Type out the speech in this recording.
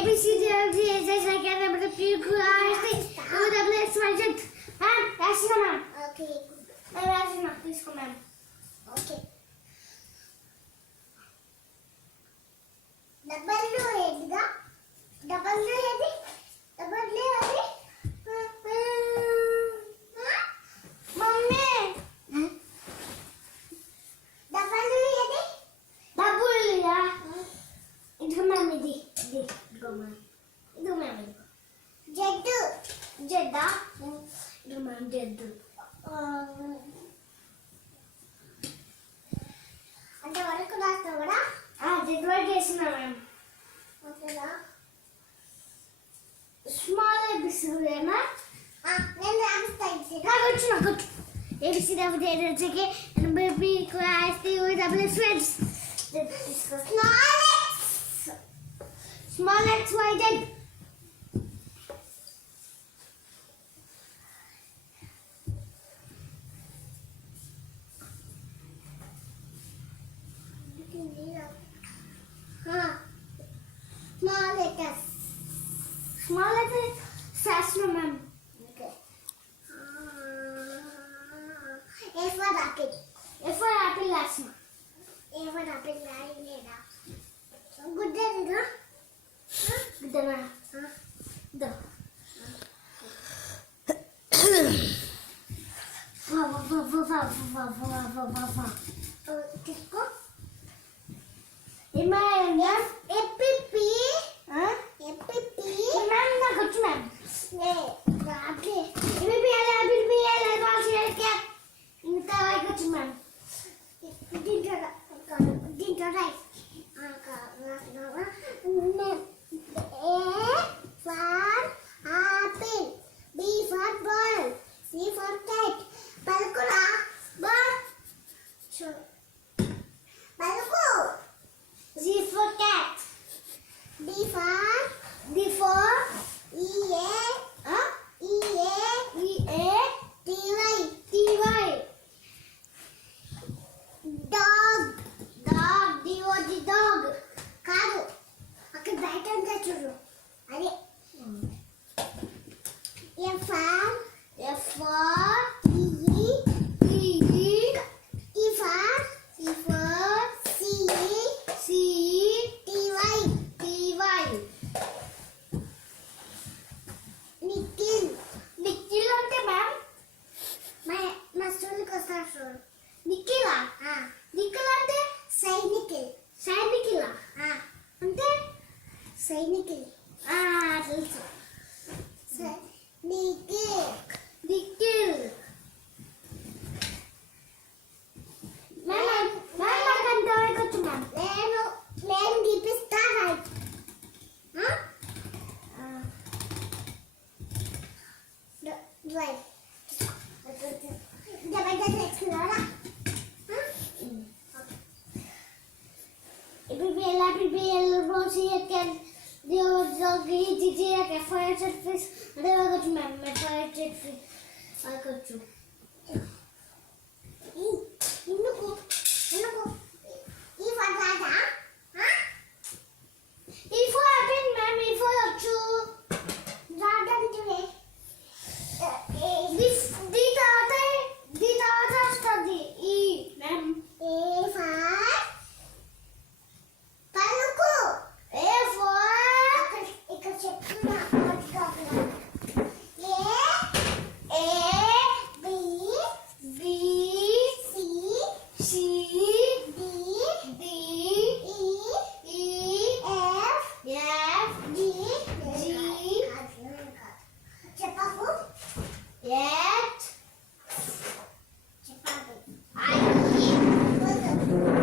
ABCD EFG HI can number the P Q R S T U W X Y Z. Ma'am, Rashina ma'am. Okay. Rashina, please come ma'am. Okay. W ఏదిగా W ఏది W ఏది mummy W ఏది డబ్బులుగా ఇదిగో ma'am ఇది ఇదిగో ma'am ఇదిగో ma'am ఇదిగో Jeddah ఇదిగో మ్యామ్ జెడ్ అంటే వరకు రాస్తావు కూడా జెడ్ వరకు వేసిన మ్యామ్ ఓకేనా స్మాల్ ఏబిసిడి మ్యామ్ నేను రాస్తాను నాకు వచ్చు ABCD EFG HI P Q R S T U W X Y Z. Small X Y Z. Small letters. Small letter Sasma ma'am. Okay. A for apple. A for apple Asma. A for apple లేదా గుడ్డేదిగా Good ma'am. The. తీసుకో Emma ఎప్పిపి huh? ఎప్పిపి Ma'am నాకు వచ్చు ma'am. రాట్లే ఇంత వరకు వచ్చు ma'am. దీంట్లో రాయి A for apple, B for ball, C for cat. పలుకురా బా పలుకు C for cat. D for D for EA huh? EA EA TY TY. dog Dog. DOG dog. కాదు అక్కడ బయట ఉందా చూడు అదే F for F for E E. T for C C TY TY. Nikhil Nikhil అంటే ma'am మా స్కూల్కి వస్తారు చూడు నిఖిలా ఆ, నిఖిల్ అంటే సైనికిల్ సైనికిలా ఆ, అంటే సైనికిల్ తెలుసు నిఖిల్ నిఖిల్ మ్యామ్ నాకు అంతవరకు వచ్చు మ్యామ్ నేను గీపిస్తా రైట్ రైట్ జబర్దస్త్ ఎక్స్ప్లోరా PPL PPL Rosie can the GG like fire set fish అదే వచ్చు ma'am fire set fish I got you ఎందుకు